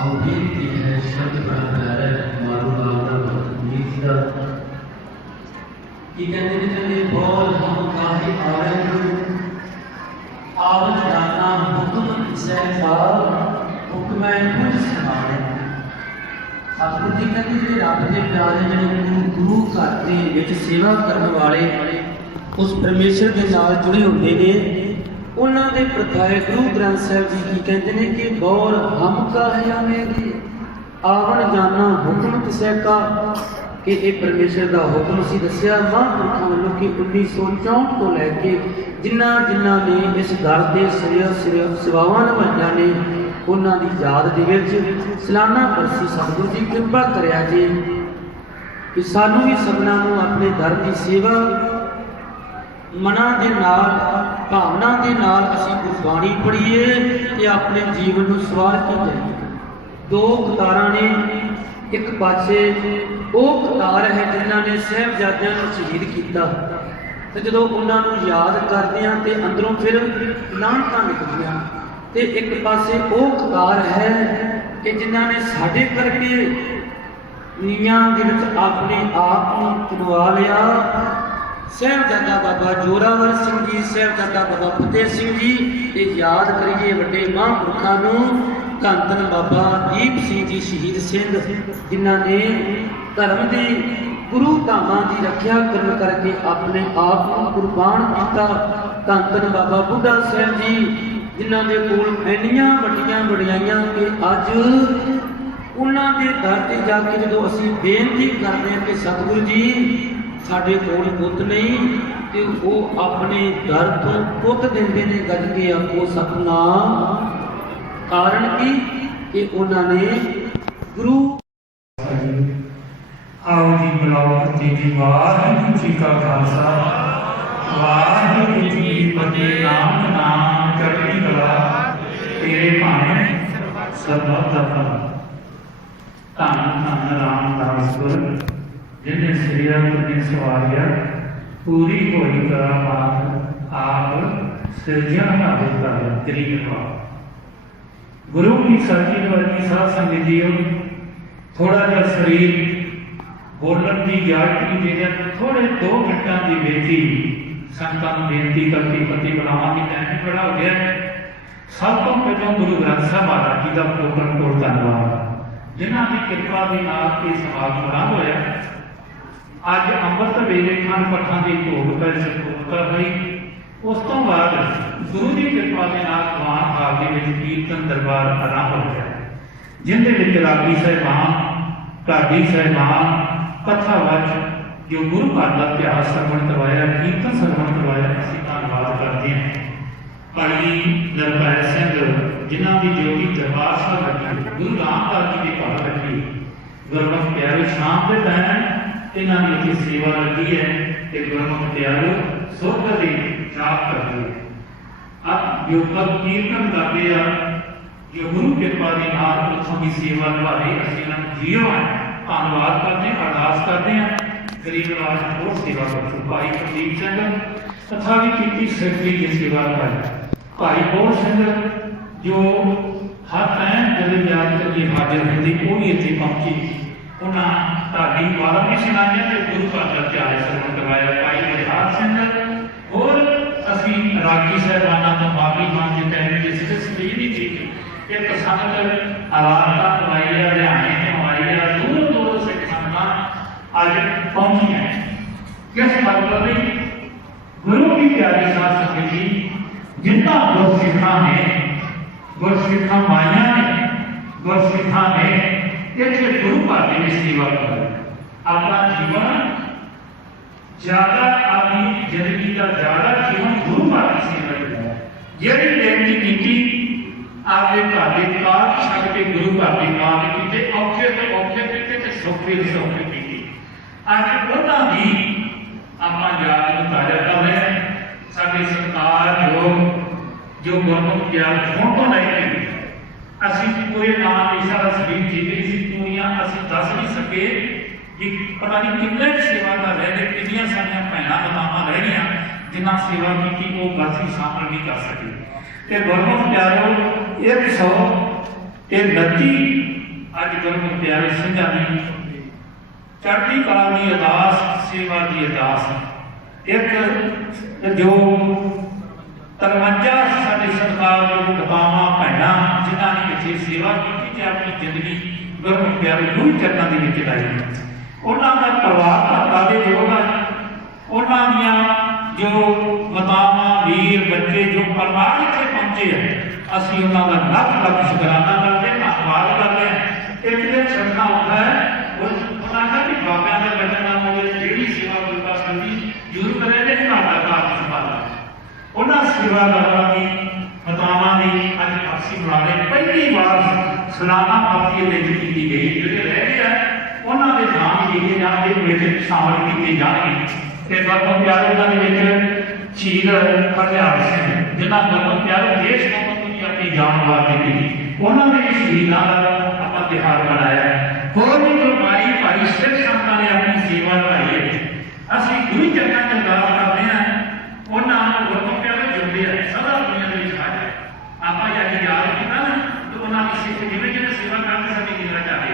आओ बेनती है शब्द बड़ा प्यारा है मारू आपका मीत का कि कहते चले बोल हम काहे आवे आवत जाना हुक्म इसे का हुक्म कुछ सुनावे सतगुरु जी कहते जे रब दे प्यारे जिहड़े गुरु घर दे विच सेवा करन वाले उस परमेश्वर के नाल जुड़े होंदे ने उन्हां दे प्रथाए गुरु ग्रंथ साहिब जी की कहते हैं कि गौर हम का है मेरी आवन जाना हुक्म किसे का कि ये परमेश्वर का हुक्म सी दसिया महापुरखों वालों कि 1964 को लैके जिन्ना जिन्ना ने इस घर के सेवावां निभाईआं ने उन्हां दी याद दे विच सालाना बरसी सतगुरु जी कृपा करिया जी कि सानू भी सबना नूं अपने धर्म की सेवा मना दे नाल भावना दे नाल असीं गुरबाणी पढ़ीए ते अपने जीवन नूं सवार के जाइए। दो कतारां ने एक पासे वो कतार है जिन्हां ने साहिबजादियां नूं शहीद कीता ते जदों उन्हां नूं याद करदे हां ते अंदरों फिर लाहणतां निकलदियां ते एक पासे वो कतार है कि जिन्हां ने साडे करके नीआं दे विच अपने आप नूं चुनवा लिया। साहिबजादा बाबा जोरावर सिंह जी साहिबजादा बाबा फतेह सिंह जी ये याद करिए वड्डे महापुरखों नूं धन धन बाबा दीप सिंह जी शहीद सिंह जिन्हां ने धर्म की गुरु धामां की रखिया करन करके अपने आप को कुर्बान किया। धन धन बाबा बुढ़ा साहिब जी जिन्हां दे कोल इन्नियां वड्डियां वडियाईयां कि अज उन्हां दे दर ते जाके जदों असीं बेनती करदे हां कि सतगुरु जी साडे कोल पुत नहीं ते वो अपने दर तो पुत देंदे ने गज के आपको सतनाम कारण की कि उन्होंने गुरु आओ जी बुलाओ जी वाहिगुरू जी का खालसा वाहिगुरू जी की फतेह। नाम नाम चढ़ती कला तेरे भाने सरबत दा भला। धन धन रामदास गुर जिन्हें श्रिया ने सवारिया पूरी होई करामात आप सिरजा होता है गरीबा। गुरु की सच्ची वर्गी साध संगत जीओ थोड़ा जा शरीर बोलन की यादगी दे थोड़े 2 मिनटां की बेटी संतां नूं बेनती करके पति बुलावां की टाइम बड़ा हो गया है। सब तो पहले गुरु ग्रंथ साहिब महाराज जी का कोटन कोट धन्यवाद जिन्हां की कृपा के नाल ये समाज बड़ा होया। अज अमृत वेले खान पठां की भोग पै सकोता हुई उस तो बाद गुरु की कृपा के नाल दीवान हाल के विच कीर्तन दरबार आरंभ हो गया जिंदे विच रागी साहिबान ढाडी साहिबान कथा वच जो गुरु घर का इतिहास श्रवण करवाया कीर्तन श्रवण करवाया असीं धन्नवाद करते हैं। भाई नरपैल सिंह जिन्हां की जोगी दरबार साहिब रखी गुरु रामदास जी के घर रखी गुरमुख प्यारे शाम के टाइम इन्होंने इतनी सेवा लगी है कि गुरमुख प्यारे सुख के जाप करते हैं। अब जो कब कीर्तन करते हैं जो गुरु कृपा के नाल उत्थों की सेवा निभाए असीं इन्हां जीओ है धन्नवाद करते हैं अरदास करते हैं। गरीब नवाज होर सेवा करते भाई प्रदीप सिंह तथा भी की सैकटरी की सेवा निभाई भाई बोर सिंह जो हर टाइम जब याद करके हाजिर होंदी वो भी इतने पहुंची उन्होंने ढाडी वाला भी सुनाया तो गुरु घर का इतिहास श्रवण करवाया। भाई बलिहार सिंह और असी रागी साहिबाना तो माफी मांगते टाइम जिस स्पीच नहीं थी एक संगत आवारता करवाई है हरियाणे में आई है दूर दूर से संगत आज पहुंची है। किस मतलब गुरु की प्यारी साध संगत जी जितना गुरसिखा ने गुरसिखा माया ने गुरसिखा ने इतने गुरु घर की सेवा कर अपना जीवन ज्यादा अपनी जिंदगी का ज्यादा जीवन गुरु घर की सेवा करता जी बेनती की आपके घर के काल छड़ के गुरु घर के काल किए औखे तो औखे किए सौखे तो सौखे किए अज उन्होंने अपना याद में ताजा कर रहे हैं। साडे सरकार जो गुरमुख प्यार होने तो लैके असी कोई नाम ऐसा शरीर जीवी सी दुनिया असी दस नहीं सके कि पता नहीं कितने सेवा कर रहे थे कितनी सारिया भैन मातावां रह गई जिन्हें सेवा की वो गलती शामिल नहीं कर सके। गुरमुख प्यारो 129 अज गुरमुख प्यारे सिंघां ने चढ़ती कला की अरदास सेवा की अरदास एक जो 53 साडे सरकार जो दबावां भैणां जिन्हां ने पिछे सेवा की ते अपनी जिंदगी गुरमुख प्यारे गुरु चरणों के विच लाई उन्हां दा परिवार धरता दे योग है उन्हां दियां जो मातावां वीर बच्चे जो परिवार इत्थे पहुंचे है असीं उन्हां दा लख लख शुकराना करते धन्नवाद करते हैं। एक दिन छड़ना होता है उन्हां कहा कि बाबियां दे वचन नाल होवे जिहड़ी सेवा गुरदा करदी जरूर करे ते घाटा का संभाला उन्हां सेवादारां दी मातावां दी अज असीं बुलावे पहली बार सालाना पार्टी आयोजित की गई जिहड़े रह गए उन्हां दे नाम लिखे जाणगे विच शामिल कीते जाणगे ते गुरमुख प्यारे उन्हां दे विच शहीद हरनिहाल सिंह जिन्हां गुरमुख प्यारे देश कौम की अपनी जान वार दी उन्हां दे शहीदां दा आपां तिहार मनाया होर भी गुरबाई भाई सिख संतां ने अपनी सेवा निभाई है असीं गुरु चरणां च अरदास करदे हां उन्हां गुरमुख प्यारे जिंदे है सदा दुनिया दे विच हाज़र आपां अज याद कीता ना तो उन्हां दी सिख जिवें जिवें सेवा करदे साडी जिंदगी चाहे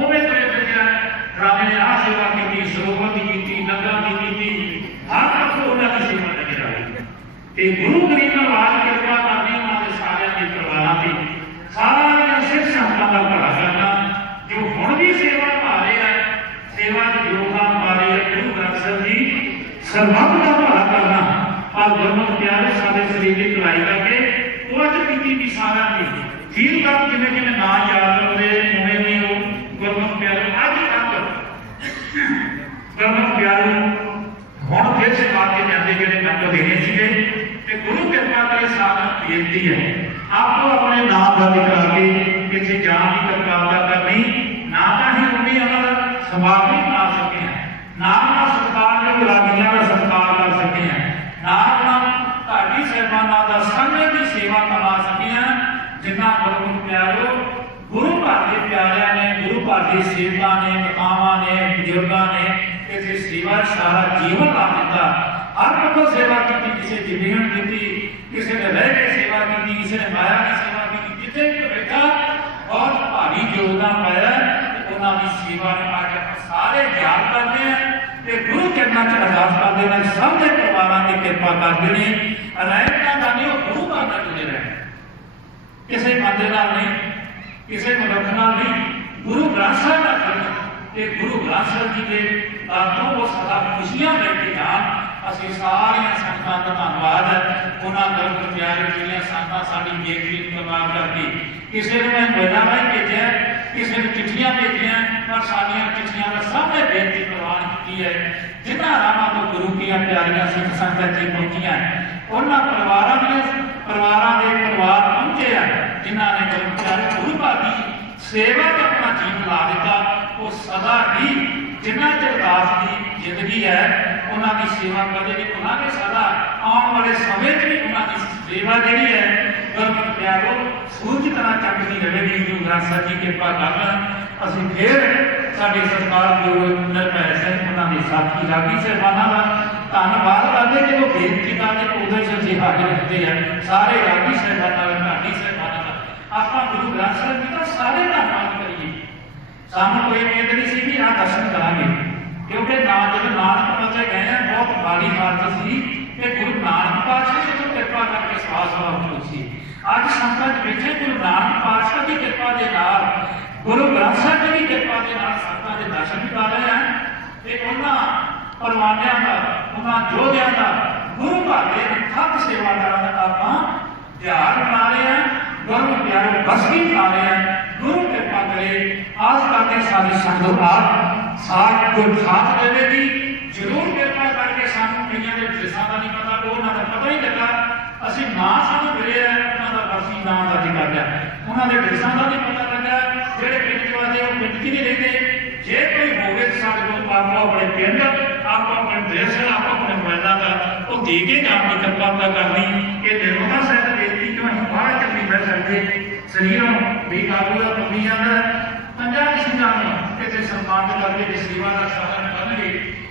उवें तुरे फिरदे राजे ने आ सेवा की सरोवर की लंगर की हर पासों उन्हां दी सेवा लगी रही ते गुरु गरीब नवाज कृपा करनी उन्हां दे सारियां दे परिवारां ते सारियां सिख संतां दा भला करना जो हुण भी सेवा निभा रहे हैं सेवा के योगदान पा रहे हैं गुरु ग्रंथ साहिब जी सर्वत्र का भला करना और गुरमुख प्यारे सारे शरीर की कलाई करके वो अज की सारा की जीव का जिन्हें जिन्हें ना याद करते उन्हें भी वो गुरमुख प्यारे अज तक गुरमुख प्यारे हुण फिर सिखा के जाते जिहड़े नंबर देने सीगे ते गुरु कृपा करे सारा बेनती है आपको अपने नाम दर्ज करा के किसी जान की कृपालता करनी ना तो ही उन्हें उन्होंने समागम बना सके हैं ना उन्होंने सरकार के रागियां का सत्कार कर सके हैं ना उन्होंने धाडी साहिबाना का संघ की सेवा करवा सके हैं जिन्ना गुरमुख प्यारो गुरु घर के प्यारिया ने गुरु घर के सेवका ने मातावां ने बुजुर्गों ने इसे सेवा सारा जीवन ला दिता हर को सेवा की किसी जमीन दी किसी ने रह के सेवा की किसी ने माया की सेवा की जिथे भी बैठा बहुत भारी योगदान पाया उन्होंने सेवा ने आज सारे याद करते हैं ते गुरु चरणों च अरदास करते हैं सब के परिवारों की कृपा करते हैं अलायना का नहीं वो गुरु घर तक जुड़े रहे किसी बंदे नाल नहीं किसी मनुख नाल नहीं गुरु ग्रंथ साहिब का करना ते गुरु ग्रंथ साहिब जी के दातों वो सदा खुशियां लेके जान असीं सारियां संगतां दा धन्नवाद है उन्हां गुरमुख प्यारे जिहड़ियां संगतां साडी बेनती करवा करके किसी ने मैं मैदान में भेजा किसी ने चिट्ठियां भेजियां पर साडियां चिट्ठियां का सब ने बेनती प्रवान की है जिन्हां राहां तो गुरु कीआं प्यारियां सिख संगत जी पहुंचियां उन्हां परिवारां दे परिवार पहुंचे हैं जिन्हां ने गुरमुख प्यारे गुरु घर की सेवा में अपना जीवन ला दिता वो सदा ही जिन्ना चर दास की जिंदगी है उन्होंने सेवा करते उन्होंने सदा आने वाले समय भी उन्होंने सेवा जी है गुरमुख प्यारो सूरज तरह चमकती रहेगी गुरु ग्रंथ साहिब जी कृपा करन असीं फिर साडे सरकार जो निर्भय सिंह उन्होंने साथी रागी साहिबाना का धन्नवाद करते जो बेनती करते उदय से असीं हाजिर होते हैं सारे रागी साहिबाना ढाडी साहिबाना का आपां गुरु ग्रंथ साहिब जी का सारे धन्नवाद करिए सानू कोई उम्मीद नहीं सी भी आ दर्शन करांगे क्योंकि जब नानक पातशाह गए हैं बहुत भारी हालत सी कि गुरु नानक पातशाह जी कृपा करके सास पहुंची अज संगत बैठे गुरु नानक पातशाह की कृपा के नाल गुरु ग्रंथ साहिब की कृपा के नाल संगतां दे दर्शन भी कर रहे हैं ते उन्हां परवानियां दा उन्हां योद्धियां दा गुरु घर दे थक सेवादारां दा आपां ध्यान बना रहे हैं गुरु प्यारे बसकी बना रहे हैं गुरु कृपा करे आस करके सारी संगत आप साथ को साथ देगी जरूर कृपा करके सानू कईयां दे दिसां दा नहीं पता उन्हां दा पता ही लगा असीं ना सानू मिले है उन्हां दा बसी नाम दर्ज कर लिया उन्हां दे दिसां दा नहीं पता लगा जेड़े पिंड वाले वो पिंड की नहीं रहते जे कोई होवे साडे कोल आपो अपने पिंड आपो अपने देश आपो अपने मैदान का वो दे के जान की कृपा करनी ये निर्मला साहिब बेनती क्यों असीं बाहर चल नहीं बैठ सकते शरीरों बेकाबू कमी जाता पंजा किसी जाने किसी सम्मान करके सेवा का साधन करनगे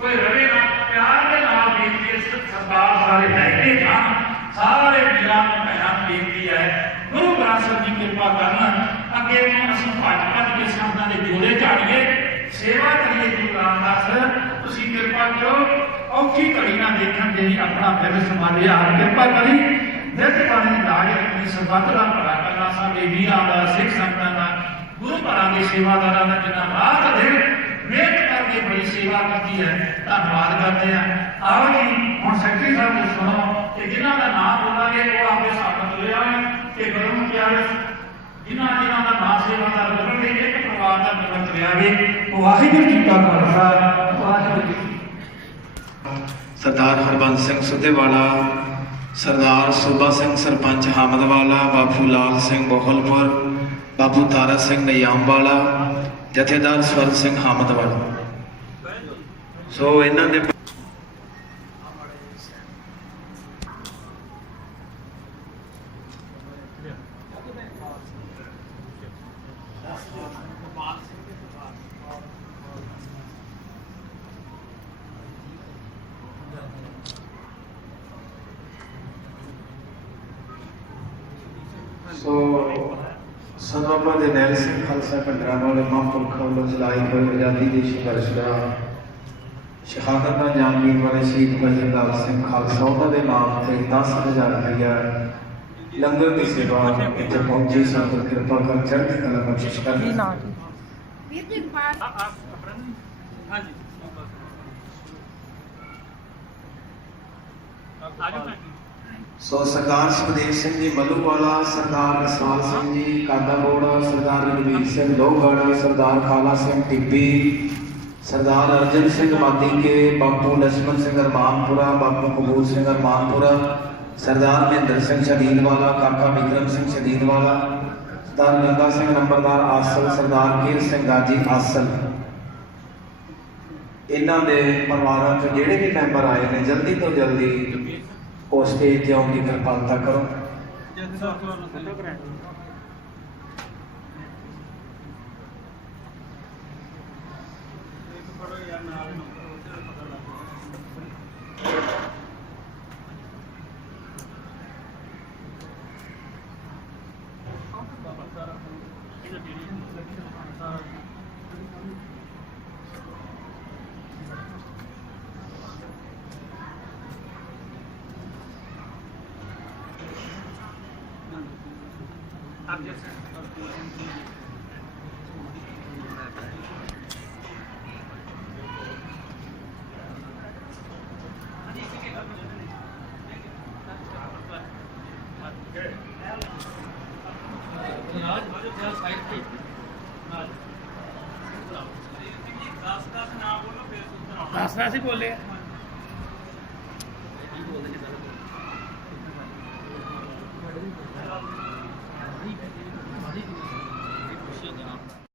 कोई रवे ना प्यार के नाल बेनती सरकार सारे लैके जान सारे वीरां भैणां बेनती है गुरु ग्रंथ सरदार सर जी कृपा करन अगे असीं भज भज के संतां दे जोड़े झाड़िए सेवा करिए। गुरु रामदास तुसीं कृपा करो औखी घड़ी ना देखण दे अपना दिल संभालिया कृपा करी दिल पानी राज रखनी सरबत दा भला करना साडे वीरां दा सिख संतां दा गुरु घरां दे सेवादारां दा जिन्ना रात दिन मेहनत करके बड़ी सेवा की है धन्यवाद करते हैं। आओ जी हम सैकटरी साहब को सुनो कि जिन्हों का नाम बोलांगे वो आपके सामने ले आए कि गुरु प्यारे जिन्हों जिन्हों का नाम सेवादार बोलेंगे एक परिवार का निमंत्रण ले आए। वाहिगुरू जी का खालसा वाहिगुरू जी। सरदार हरबंस सिंह सुधेवाला, सरदार सूबा सिंह सरपंच हामदवाला, बाबू लाल सिंह बोहलपुर, बाबू तारा सिंह नयामवाला, जथेदार स्वर सिंह हामदवाला। सो इन्हों ने सभापा जरनैल सिंह खालसा पंडरावाले महापुरख वालों चलाई हुई आज़ादी की संघर्ष दौरान शहादत का जामगीर वाले शहीद भाई हरदाल सिंह खालसा उन्होंने नाम से 10,000 रुपया लंगर की सेवा इतने पहुंची। संगत कृपा कर चढ़ती कला बख्शिश कर। सो सरदार सुखदेव सिंह जी मलूवाला, सरदार रसवाल सिंह जी कादाबोड़ा, सरदार रघुवीर सिंह लोहगढ़, सरदार काला सिंह टिब्बी, सरदार अर्जन सिंह मादी के, बापू लक्ष्मण सिंह अरमानपुरा, बापू कबूर सिंह अरमानपुरा, सरदार महेंद्र सिंह शदीदवाला, काका विक्रम सिंह शदीदवाला, सरदार गंगा सिंह नंबरदार आसल, सरदार कीर सिंह गाजी आसल। इन्हों के परिवारों के जोड़े भी मैंबर आए हैं जल्दी तो जल्दी उस स्टेज से आने की कृपालता करो। से बोले